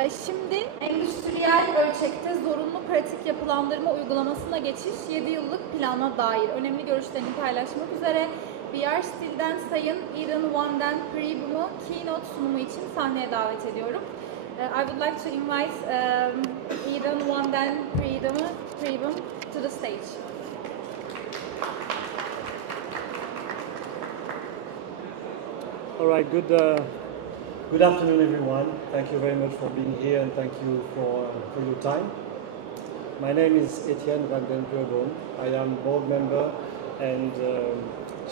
Şimdi endüstriyel ölçekte zorunlu pratik yapılandırma uygulamasına geçiş 7 yıllık plana dair önemli görüşlerini paylaşmak üzere BR Steel'den Sayın Etienne Wan'den Peereboom'u keynote sunumu için sahneye davet ediyorum. I would like to invite Etienne Wan'den Peereboom to the stage. All right, good afternoon, everyone. Thank you very much for being here, and thank you for your time. My name is Etienne Peereboom. I am board member and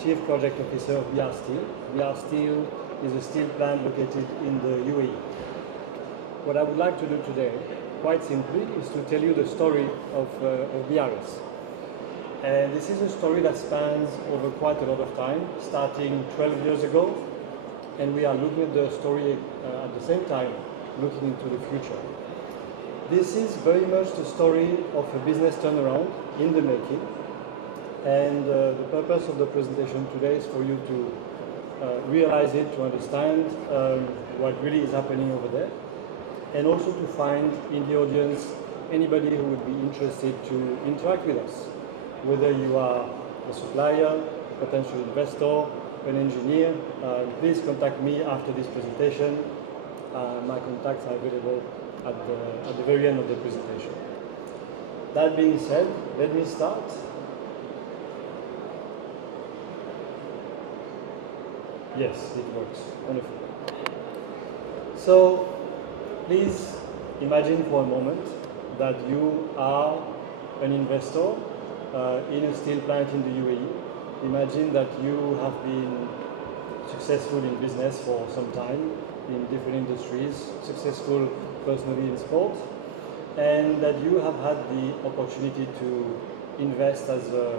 Chief Project Officer of BR Steel. BR Steel is a steel plant located in the UAE. What I would like to do today, quite simply, is to tell you the story of BRS. And this is a story that spans over quite a lot of time, starting 12 years ago, and we are looking at the story at the same time, looking into the future. This is very much the story of a business turnaround in the making, and the purpose of the presentation today is for you to realize it, to understand what really is happening over there, and also to find in the audience anybody who would be interested to interact with us, whether you are a supplier, potential investor, an engineer. Please contact me after this presentation. My contacts are available at the very end of the presentation. That being said, let me start. Yes, it works. Wonderful. So, please imagine for a moment that you are an investor in a steel plant in the UAE. Imagine that you have been successful in business for some time in different industries, successful personally in sport, and that you have had the opportunity to invest as a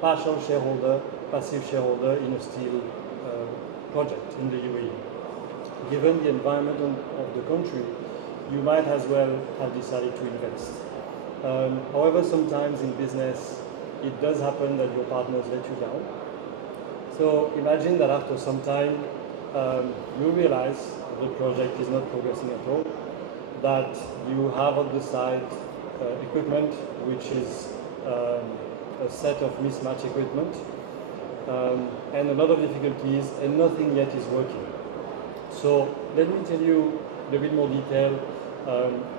partial shareholder, passive shareholder in a steel project in the UAE. Given the environment of the country, you might as well have decided to invest. However, sometimes in business, it does happen that your partners let you down. So imagine that after some time, you realize the project is not progressing at all, that you have on the side equipment which is a set of mismatched equipment, and a lot of difficulties, and nothing yet is working. So let me tell you a little bit more detail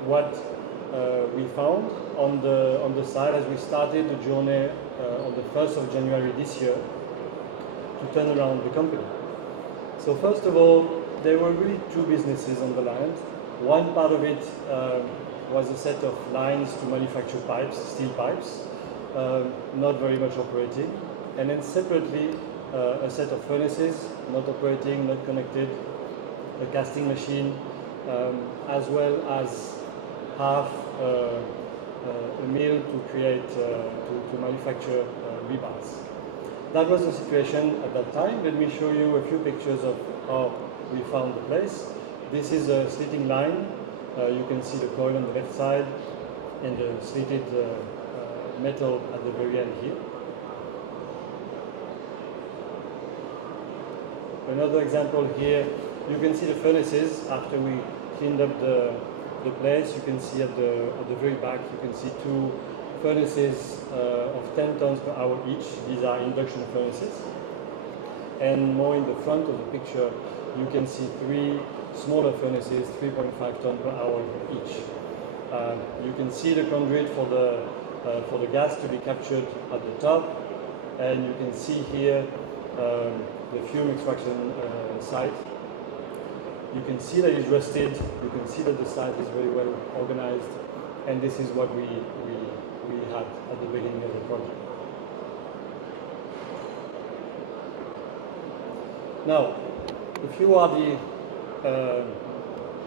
what we found on the side as we started the journey on the 1st of January this year to turn around the company. So first of all, there were really two businesses on the land. One part of it was a set of lines to manufacture pipes, steel pipes, not very much operating. And then separately, a set of furnaces, not operating, not connected, a casting machine, as well as half a mill to create, to manufacture rebars. That was the situation at that time. Let me show you a few pictures of how we found the place. This is a slitting line. You can see the coil on the left side and the slitted metal at the very end here. Another example here, you can see the furnaces after we cleaned up the place. You can see at the very back, you can see two furnaces of 10 tons per hour each. These are induction furnaces. And more in the front of the picture, you can see three smaller furnaces, 3.5 tons per hour each. You can see the conduit for the gas to be captured at the top, and you can see here the fume extraction site. You can see that it's rusted. You can see that the site is very well organized, and this is what we had at the beginning of the project. Now, if you are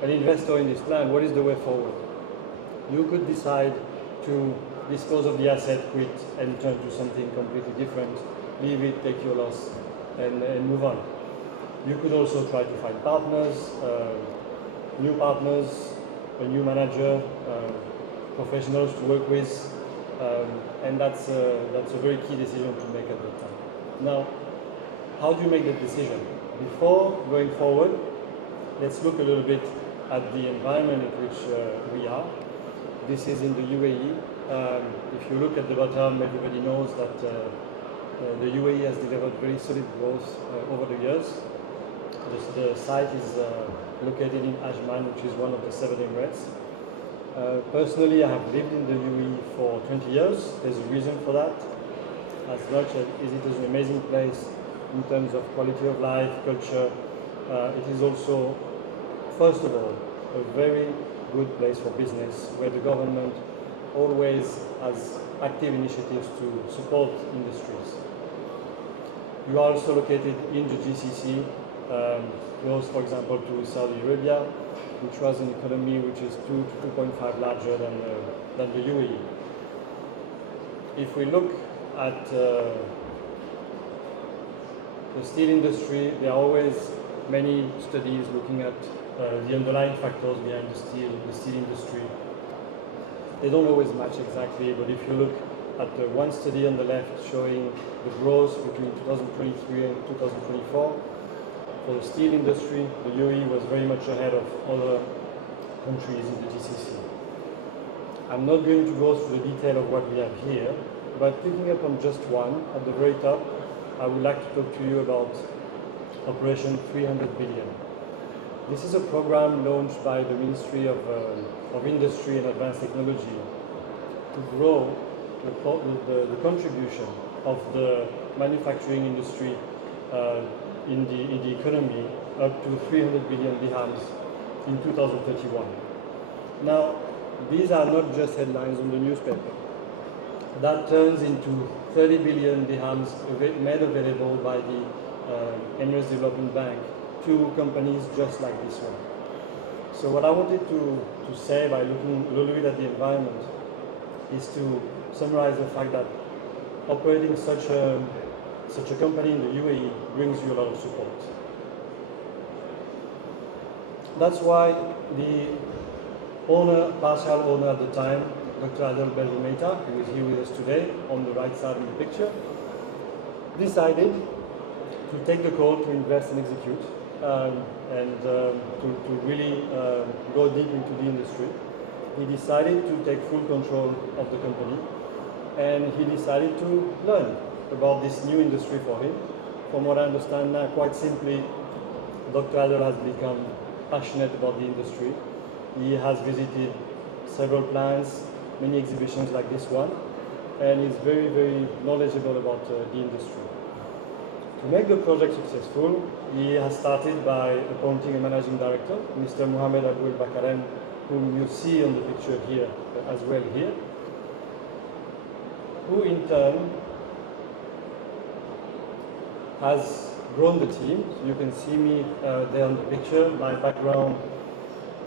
an investor in this plan, what is the way forward? You could decide to dispose of the asset, quit, and turn to something completely different, leave it, take your loss, and move on. You could also try to find partners, new partners, a new manager, professionals to work with, and that's a very key decision to make at that time. Now, how do you make that decision? Before going forward, let's look a little bit at the environment in which we are. This is in the UAE. If you look at the bottom, everybody knows that the UAE has delivered very solid growth over the years. The site is located in Ajman, which is one of the 7 Emirates. Personally, I have lived in the UAE for 20 years. There's a reason for that. As much as it is an amazing place in terms of quality of life, culture, it is also, first of all, a very good place for business, where the government always has active initiatives to support industries. You are also located in the GCC, close, for example, to Saudi Arabia, which was an economy which is 2 to 2.5 larger than the UAE. If we look at the steel industry, there are always many studies looking at the underlying factors behind the steel industry. They don't always match exactly, but if you look at the one study on the left showing the growth between 2023 and 2024, for the steel industry, the UAE was very much ahead of other countries in the GCC. I'm not going to go through the detail of what we have here, but picking up on just one, at the very top, I would like to talk to you about Operation 300 Billion. This is a program launched by the Ministry of Industry and Advanced Technology to grow the contribution of the manufacturing industry in the economy up to 300 billion dirhams in 2031. Now, these are not just headlines on the newspaper. That turns into 30 billion dirhams made available by the Emirates Development Bank to companies just like this one. So what I wanted to say by looking a little bit at the environment is to summarize the fact that operating such a company in the UAE brings you a lot of support. That's why the partial owner at the time, Dr. BelRemaitha, who is here with us today, on the right side of the picture, decided to take the call to invest and execute and to really go deep into the industry. He decided to take full control of the company, and he decided to learn about this new industry for him. From what I understand now, quite simply, Dr. Adel has become passionate about the industry. He has visited several plants, many exhibitions like this one, and is very, very knowledgeable about the industry. To make the project successful, he has started by appointing a managing director, Mr. Mohamed Abul Bakarem, whom you see on the picture here, as well here, who in turn has grown the team. You can see me there on the picture. My background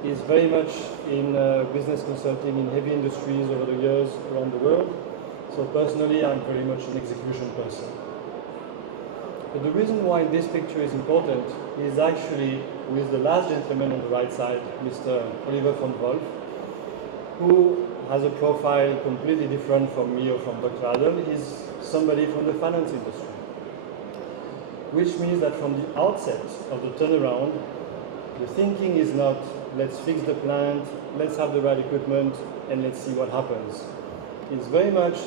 is very much in business consulting in heavy industries over the years around the world. So personally, I'm very much an execution person. But the reason why this picture is important is actually with the last gentleman on the right side, Mr. Oliver von Wolf, who has a profile completely different from me or from Dr. Adel. He's somebody from the finance industry, which means that from the outset of the turnaround, the thinking is not, let's fix the plant, let's have the right equipment, and let's see what happens. It's very much,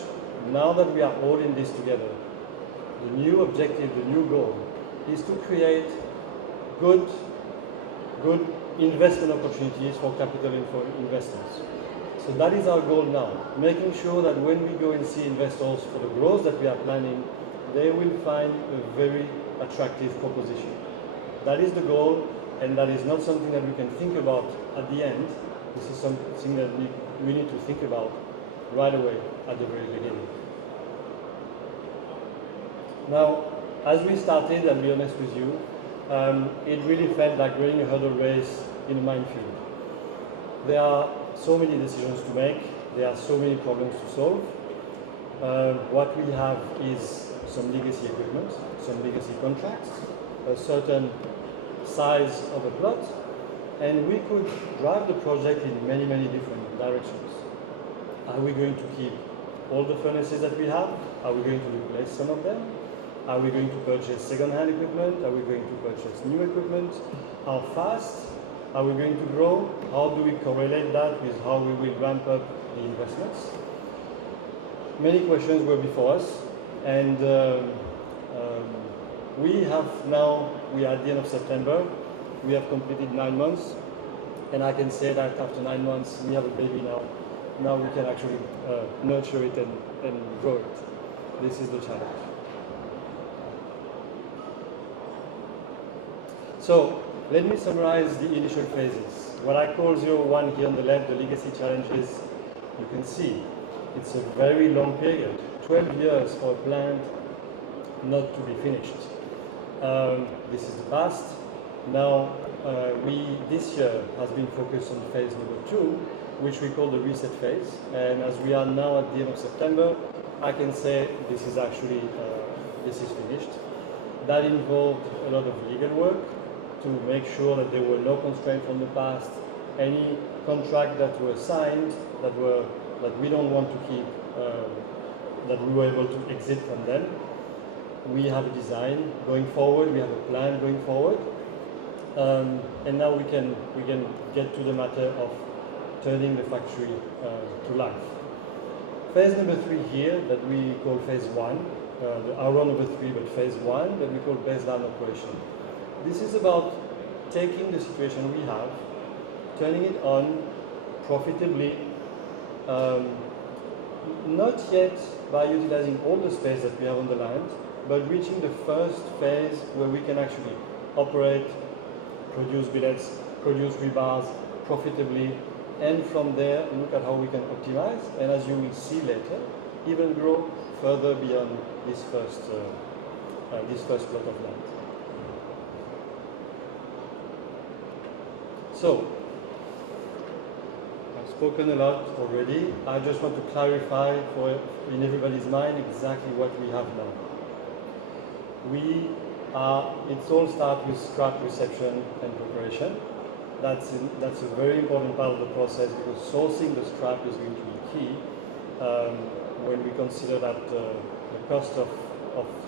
now that we are all in this together, the new objective, the new goal, is to create good investment opportunities for capital and for investors. So that is our goal now, making sure that when we go and see investors for the growth that we are planning, they will find a very attractive proposition. That is the goal, and that is not something that we can think about at the end. This is something that we need to think about right away at the very beginning. Now, as we started, I'll be honest with you, it really felt like running a hurdle race in a minefield. There are so many decisions to make, there are so many problems to solve. What we have is some legacy equipment, some legacy contracts, a certain size of a plot, and we could drive the project in many, many different directions. Are we going to keep all the furnaces that we have? Are we going to replace some of them? Are we going to purchase second-hand equipment? Are we going to purchase new equipment? How fast? are we going to grow? How do we correlate that with how we will ramp up the investments? Many questions were before us, and we are at the end of September, we have completed 9 months, and I can say that after 9 months, we have a baby now. Now we can actually nurture it and grow it. This is the challenge. So let me summarize the initial phases. What I call 01 here on the left, the legacy challenges, you can see it's a very long period, 12 years for a plant not to be finished. This is the past. Now, this year has been focused on phase number 2, which we call the reset phase. And as we are now at the end of September, I can say this is actually this is finished. That involved a lot of legal work to make sure that there were no constraints from the past. Any contract that were signed that we don't want to keep, that we were able to exit from them. We have a design going forward. We have a plan going forward. And now we can get to the matter of turning the factory to life. Phase number 3 here, that we call phase 1, the arrow number 3, but phase 1, that we call baseline operation. This is about taking the situation we have, turning it on profitably, not yet by utilizing all the space that we have on the land, but reaching the first phase where we can actually operate, produce billets, produce rebars profitably, and from there look at how we can optimize, and as you will see later, even grow further beyond this first plot of land. So, I've spoken a lot already. I just want to clarify in everybody's mind exactly what we have now. It all starts with scrap reception and preparation. That's a very important part of the process, because sourcing the scrap is going to be key when we consider that the cost of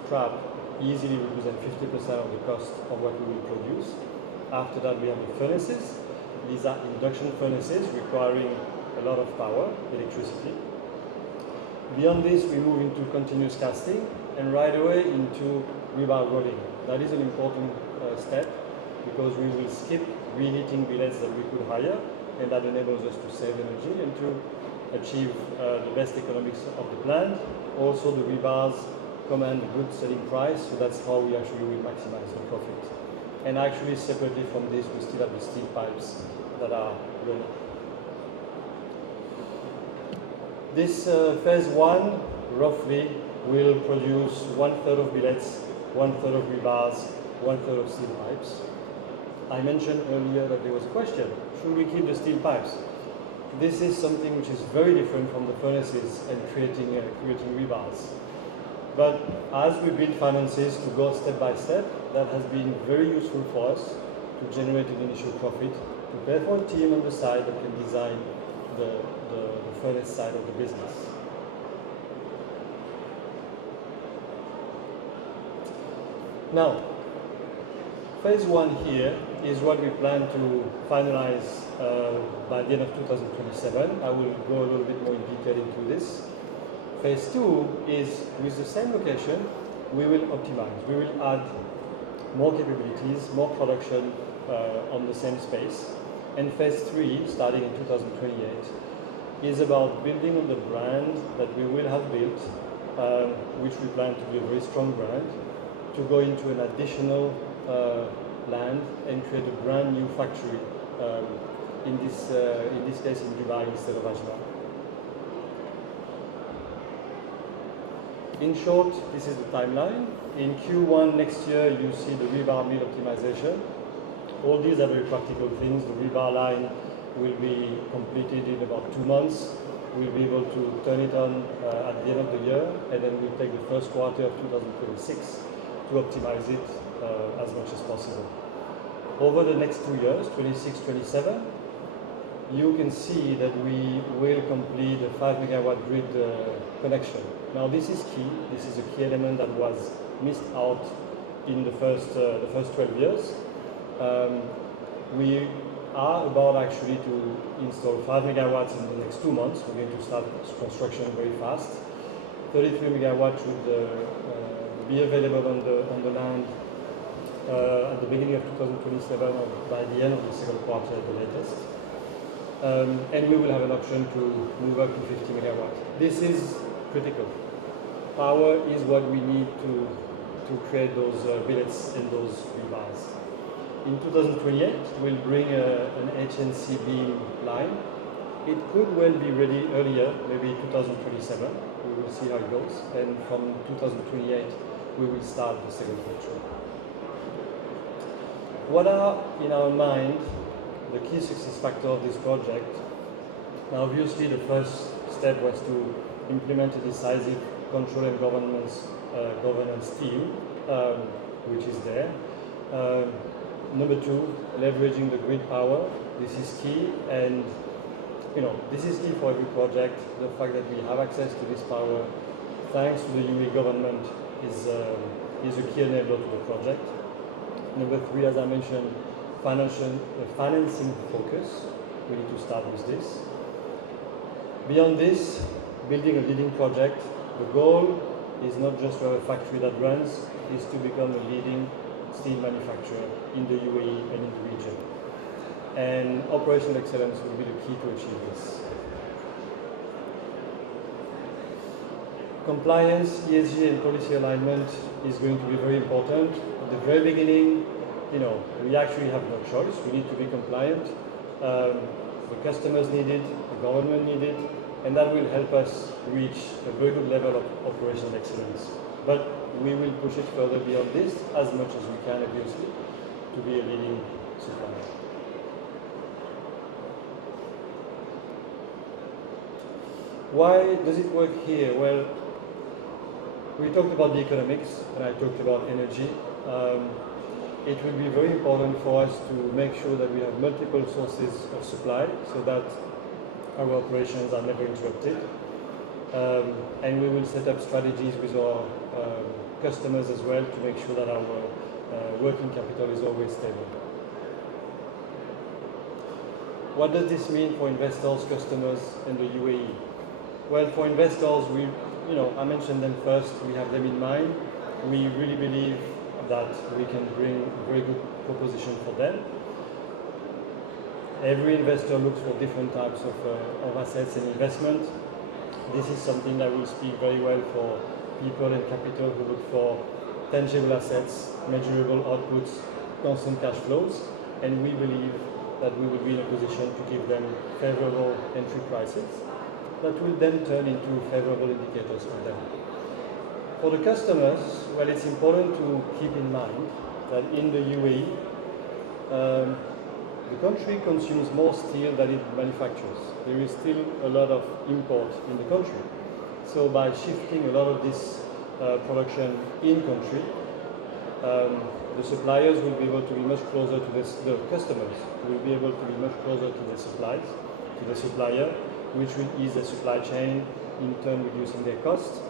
scrap easily represents 50% of the cost of what we will produce. After that, we have the furnaces. These are induction furnaces requiring a lot of power, electricity. Beyond this, we move into continuous casting, and right away into rebar rolling. That is an important step, because we will skip reheating billets that we could hire, and that enables us to save energy and to achieve the best economics of the plant. Also, the rebars command a good selling price, so that's how we actually will maximize the profit. And actually, separately from this, we still have the steel pipes that are running. This phase 1, roughly, will produce 1/3 of billets, 1/3 of rebars, 1/3 of steel pipes. I mentioned earlier that there was a question, should we keep the steel pipes? This is something which is very different from the furnaces and creating rebars. But as we build finances to go step by step, that has been very useful for us to generate an initial profit, to pay for a team on the side that can design the furnace side of the business. Now, phase 1 here is what we plan to finalize by the end of 2027. I will go a little bit more in detail into this. Phase 2 is, with the same location, we will optimize. We will add more capabilities, more production on the same space. And phase 3, starting in 2028, is about building on the brand that we will have built, which we plan to be a very strong brand, to go into an additional land and create a brand new factory, in this case in Dubai instead of Ajman. In short, this is the timeline. In Q1 next year, you see the rebar mill optimization. All these are very practical things. The rebar line will be completed in about 2 months. We'll be able to turn it on at the end of the year, and then we'll take the first quarter of 2026 to optimize it as much as possible. Over the next 2 years, 26, 27, you can see that we will complete a 5 megawatt grid connection. Now this is key. This is a key element that was missed out in the first 12 years. We are about actually to install 5 megawatts in the next 2 months. We're going to start construction very fast. 33 megawatts should be available on the land at the beginning of 2027 or by the end of the second quarter at the latest. And we will have an option to move up to 50 megawatts. This is critical. Power is what we need to create those billets and those rebars. In 2028, we'll bring an HNC beam line. It could well be ready earlier, maybe 2027. We will see how it goes. And from 2028, we will start the second factory. What are, in our mind, the key success factors of this project? Now, obviously, the first step was to implement a decisive control and governance team, which is there. Number two, leveraging the grid power. This is key, and this is key for every project. The fact that we have access to this power, thanks to the UAE government, is a key enabler to the project. Number three, as I mentioned, financing focus. We need to start with this. Beyond this, building a leading project. The goal is not just to have a factory that runs, is to become a leading steel manufacturer in the UAE and in the region. And operational excellence will be the key to achieve this. Compliance, ESG and policy alignment is going to be very important. At the very beginning, we actually have no choice. We need to be compliant. The customers need it, the government need it, and that will help us reach a very good level of operational excellence. But we will push it further beyond this as much as we can, obviously, to be a leading supplier. Why does it work here? Well, we talked about the economics, and I talked about energy. It will be very important for us to make sure that we have multiple sources of supply so that our operations are never interrupted. And we will set up strategies with our customers as well to make sure that our working capital is always stable. What does this mean for investors, customers, and the UAE? Well, for investors, I mentioned them first, we have them in mind. We really believe that we can bring a very good proposition for them. Every investor looks for different types of assets and investment. This is something that will speak very well for people and capital who look for tangible assets, measurable outputs, constant cash flows, and we believe that we will be in a position to give them favorable entry prices that will then turn into favorable indicators for them. For the customers, well, it's important to keep in mind that in the UAE, the country consumes more steel than it manufactures. There is still a lot of import in the country. So by shifting a lot of this production in country, the suppliers will be able to be much closer to the customers will be able to be much closer to the supplier, which will ease the supply chain, in turn reducing their costs.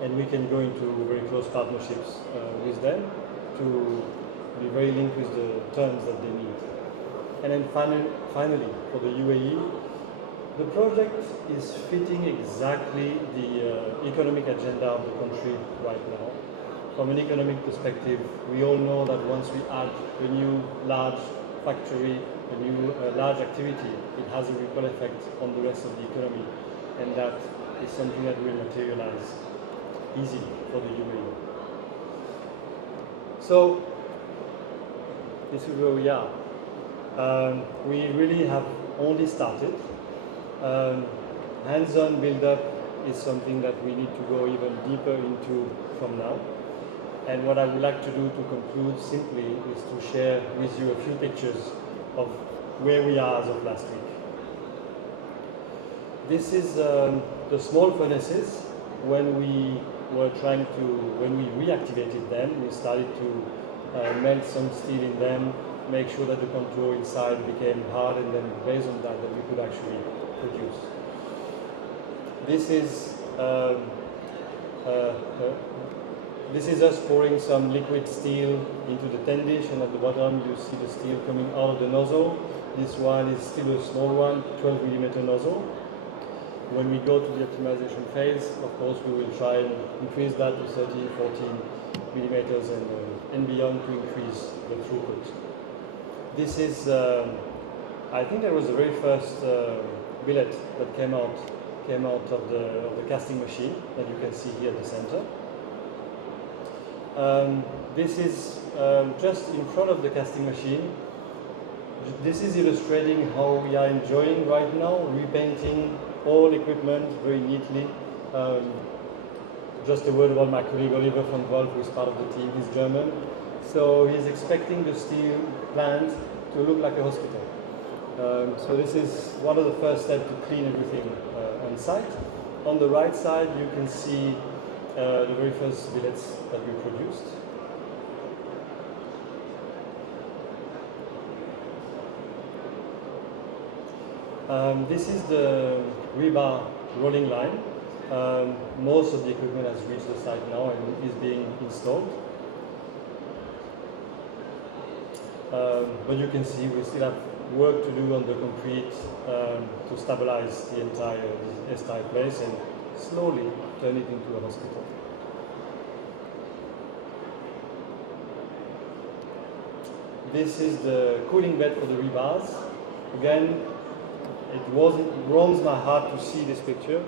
And we can go into very close partnerships with them to be very linked with the terms that they need. And then finally, for the UAE, the project is fitting exactly the economic agenda of the country right now. From an economic perspective, we all know that once we add a new large factory, a new large activity, it has a ripple effect on the rest of the economy, and that is something that will materialize easily for the UAE. So, this is where we are. We really have only started. Hands-on build-up is something that we need to go even deeper into from now. And what I would like to do to conclude simply is to share with you a few pictures of where we are as of last week. This is the small furnaces. When we reactivated them, we started to melt some steel in them, make sure that the contour inside became hard, and then based on that we could actually produce. This is This is us pouring some liquid steel into the 10 dish, and at the bottom you see the steel coming out of the nozzle. This one is still a small one, 12mm nozzle. When we go to the optimization phase, of course, we will try and increase that to 13, 14mm and beyond to increase the throughput. This is, I think that was the very first billet that came out of the casting machine that you can see here at the center. This is just in front of the casting machine. This is illustrating how we are enjoying right now repainting all equipment very neatly. Just a word about my colleague Oliver von Wolf, who is part of the team. He's German, so he's expecting the steel plant to look like a hospital. So this is one of the first steps to clean everything on site. On the right side, you can see the very first billets that we produced. This is the rebar rolling line. Most of the equipment has reached the site now and is being installed. But you can see we still have work to do on the concrete to stabilize the entire place and slowly turn it into a hospital. This is the cooling bed for the rebars. Again, it warms my heart to see this picture.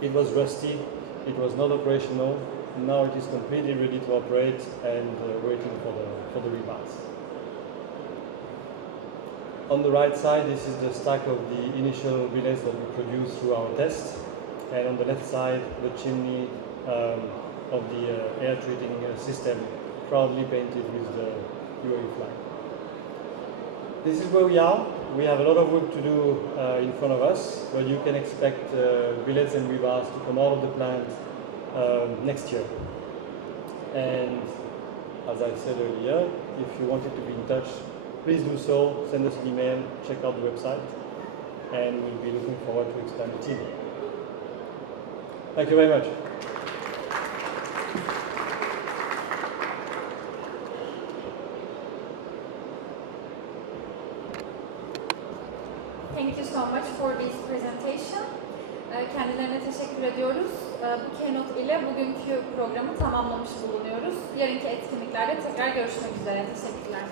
It was rusty, it was not operational. Now it is completely ready to operate and waiting for the rebars. On the right side, this is the stack of the initial billets that we produced through our test. And on the left side, the chimney of the air treating system, proudly painted with the UAE flag. This is where we are. We have a lot of work to do in front of us, but you can expect billets and rebars to come out of the plant next year. And as I said earlier, if you wanted to be in touch, please do so. Send us an email, check out the website, and we'll be looking forward to expand the team. Thank you very much. Thank you so much for this presentation. Kendilerine teşekkür ediyoruz. Bu keynote ile bugünkü programı tamamlamış bulunuyoruz. Yarınki etkinliklerde tekrar görüşmek üzere. Teşekkürler.